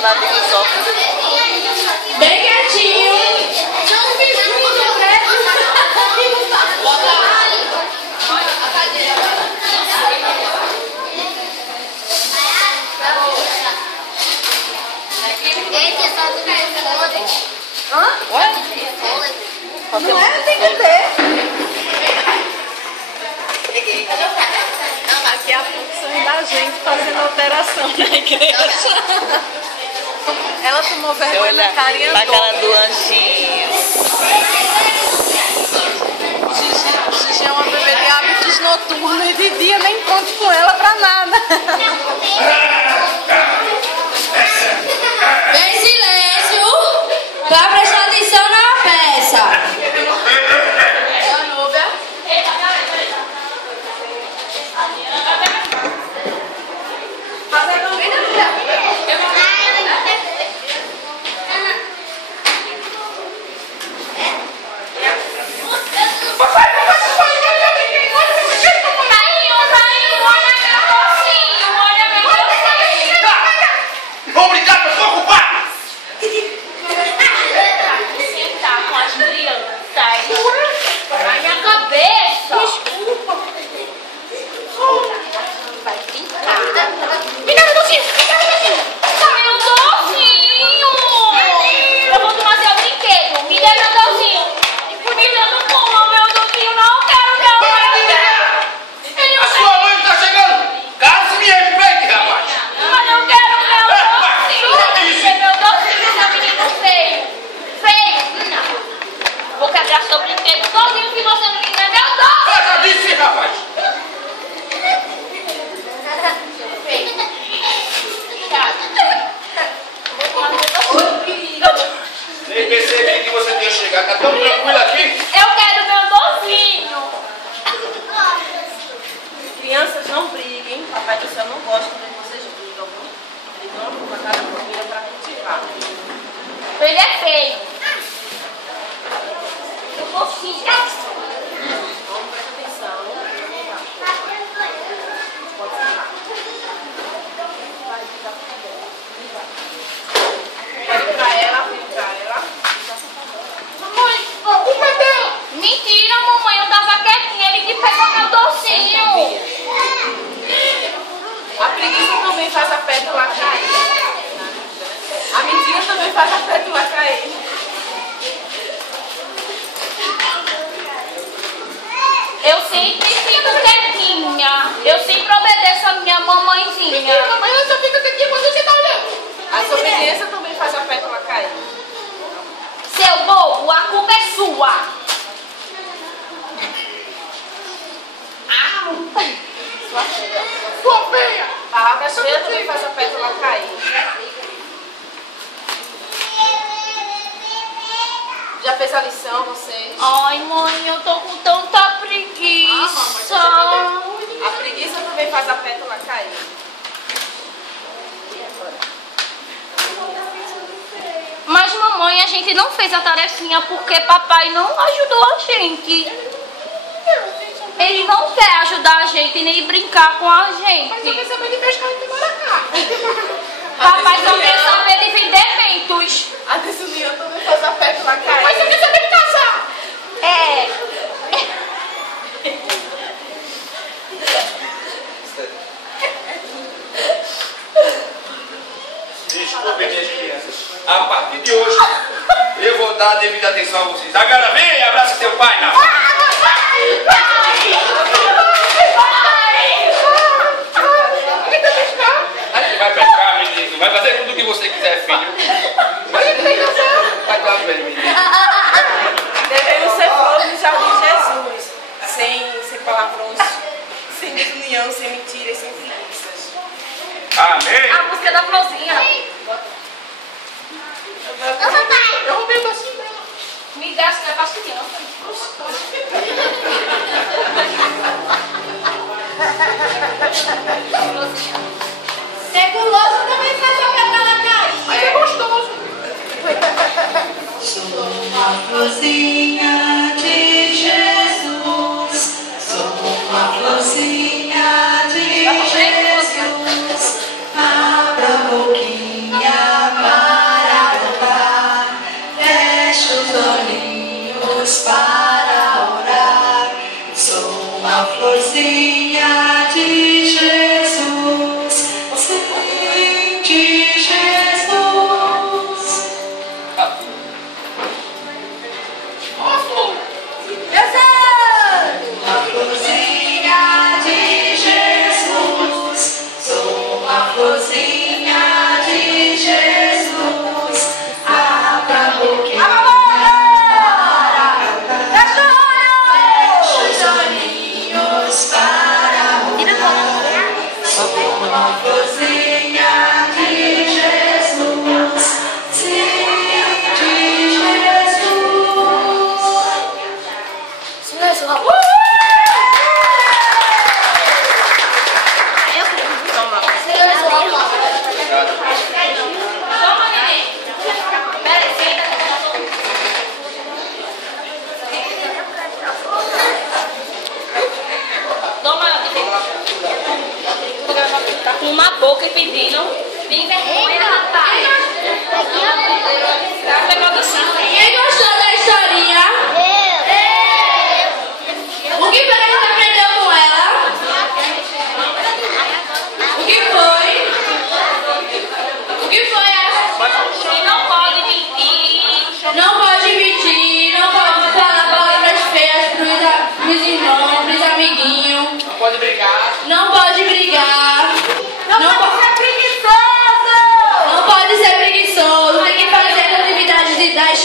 estacionadinho no sofá. Bem quietinho. Hã? Ué? Não é? Tem que ter. Aqui é a função da gente fazendo alteração na igreja. Ela tomou vergonha na cara e andou. Na cara do anjinho. Gigi é uma bebê de hábitos noturnos e de dia nem conto com ela pra nada. Bem silêncio, pra prestar atenção na peça. Obrigado, eu sou ocupado! Sentar com as crianças. Na minha cabeça. Desculpa. Vai brincar. Me dá meu docinho. Meu docinho. Eu vou tomar seu brinquedo. Me dê meu docinho. Me dê não coma meu docinho. Não quero meu. A sua mãe está chegando! Caso me respeite, rapaz! Mas eu quero meu docinho. Meu docinho, seu menino feio. Feio. Não. Vou quebrar seu brinquedo sozinho se você não me der meu doce. Eu já disse, rapaz! Nem percebi que você tinha chegado. Tá tão tranquilo aqui? Eu quero meu docinho. Crianças, não briguem. Papai do céu não gosta quando vocês brigam. Eles não vão botar na família pra cultivar. Ele é feio. Eu vou sim. Então, presta atenção. Pode sentar. Vai, fica com ela. Pode ir pra ela, vem pra ela. Mamãe, o culpa é dela. Mentira, mamãe. Eu tava quietinha. Ele que pegou meu docinho. A preguiça também faz a pétala cair. A mentira também faz a pétala cair. Eu sempre fico quietinha. Eu sempre obedeço a minha mamãezinha. Mamãe, eu só fico quietinha quando você tá olhando. A desobediência também faz a pétala cair. Seu bobo, a culpa é sua. Sua feia. Sua feia! Palavras feias também faz a pétala cair. Já fez a lição, vocês? Ai, mãe, eu tô com tanta preguiça. A preguiça também faz a pétala cair. Mas, mamãe, a gente não fez a tarefinha porque papai não ajudou a gente. Ele não quer ajudar a gente nem brincar com a gente. Mas eu quero saber de pescar e maracá. Papai só quer saber de vender mentos. A desunião também faz a pétala cair. Mas eu quero saber de casar. É. Desculpem, minhas crianças. A partir de hoje, eu vou dar a devida atenção a vocês. Agora vem e abraça seu pai, rapaz. Vai pescar, menino. Vai fazer tudo o que você quiser, filho. Vai dar bem, menino. Devemos ser flores no jardim de Jesus. Sem palavrões, sem desunião, sem mentiras, sem preguiças. Amém. A música da florzinha. Eu roubei o docinho dela. Me dá, se não é pra criança. Ser guloso também faz a pétala cair. Mas é gostoso. Sou uma florzinha de Jesus. Sou uma florzinha de Jesus. Abra a boquinha.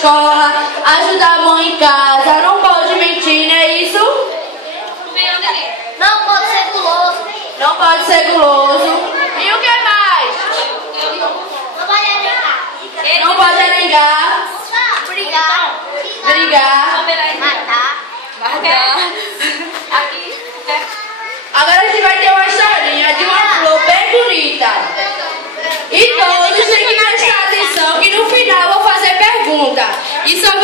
escola, ajudar a mãe em casa, não pode mentir, não é isso? Não pode ser guloso. Não pode ser guloso. E o que mais? Não pode arengar. Não pode arengar, Brigar. brigar. Matar. Agora a gente vai ter uma historinha de uma flor bem bonita. E todos têm que prestar atenção que no final eu vou fazer pergunta. E só